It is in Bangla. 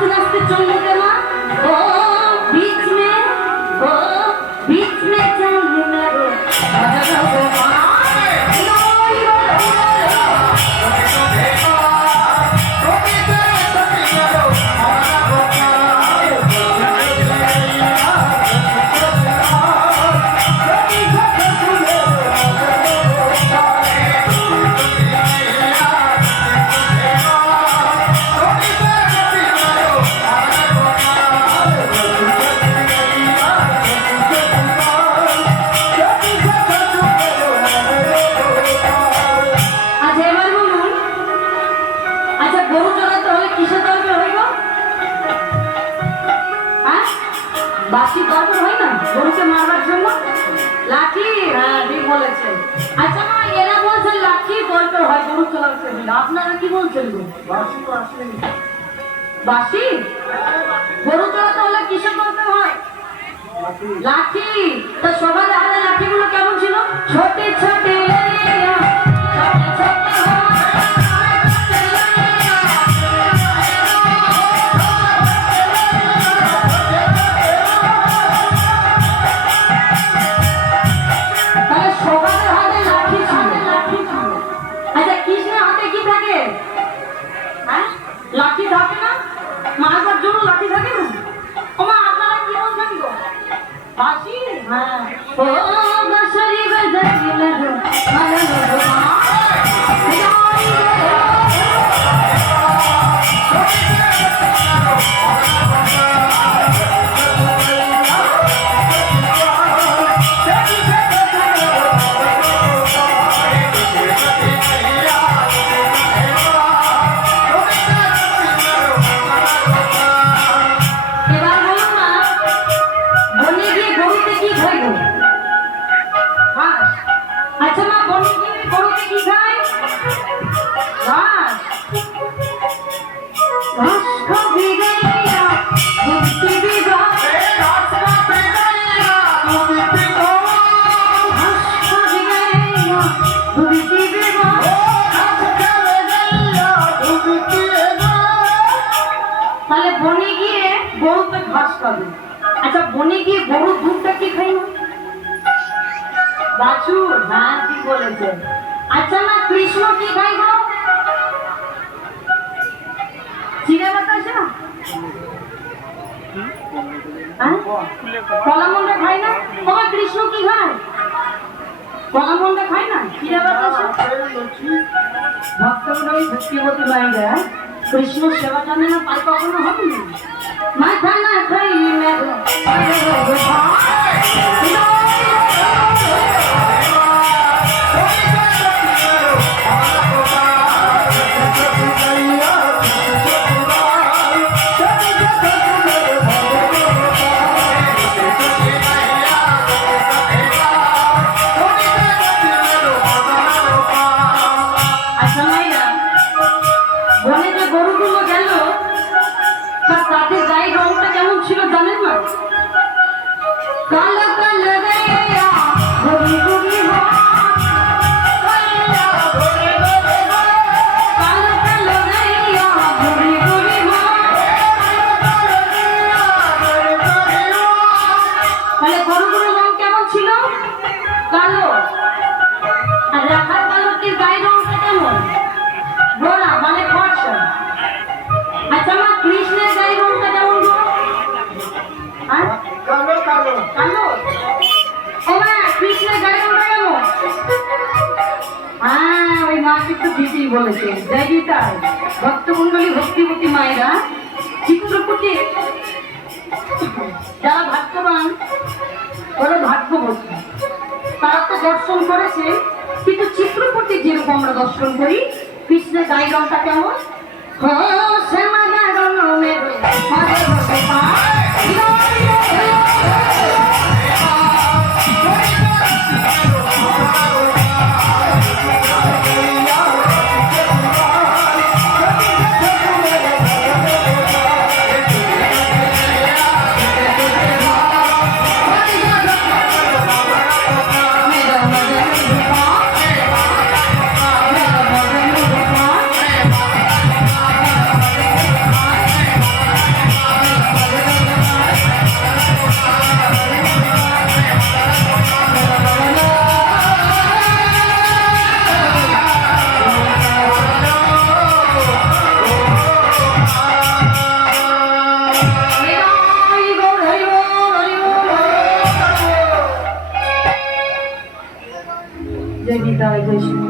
नाचते नाचते चल गए माँ ओ बीच में चल मेरो বাসি দরকার হয় না গরুকে মারবার জন্য লাঠি। হ্যাঁ ঠিক বলেছেন। আচ্ছা মা এরা বলছেন লাঠি দরকার হয় গরু চলার জন্য, আপনারা কি বলছেন? বাসি গরু চলাতে হলে কিসের দরকার হয়? লাঠি। তা সবার আগে লাঠিগুলো কেমন ছিল? ছোটে ছোটে লাঠি থাকে না, মারবার জন্য লাঠি থাকে না। ওমা আপনারা কি বলছেন গো? বাসি। হ্যাঁ ও বাঁশরি বাজাইলে গো ভালো গো আচ্ছা বনে গিয়ে গরুর দুধটা কি খাই না? বাছুর। হ্যাঁ ঠিক বলেছেন। আচ্ছা না কৃষ্ণ কি খাই গো? চিড়ে বাতাসা কলামন্ডা খাই না? তোমার কৃষ্ণ কি খায়? কলামন্ডা খায় না? চিড়ে বাতাসা ভক্তমন্ডলী ভক্তিবতী মায়েরা কৃষ্ণ সেবা জানে না পাই কখনো হবে না। মাথা না খাইলে মেঘ বলেছেন তাই ভক্তমন্ডলী ভক্তিবতী মায়েরা চিত্রকূটে যারা ভাগ্যবান ওরা ভাগ্যবতী তারা তো দর্শন করেছে, কিন্তু চিত্রকূটে যেরকম আমরা দর্শন করি কৃষ্ণের গায়ে রংটা কেমন? গাইতে হয়েছে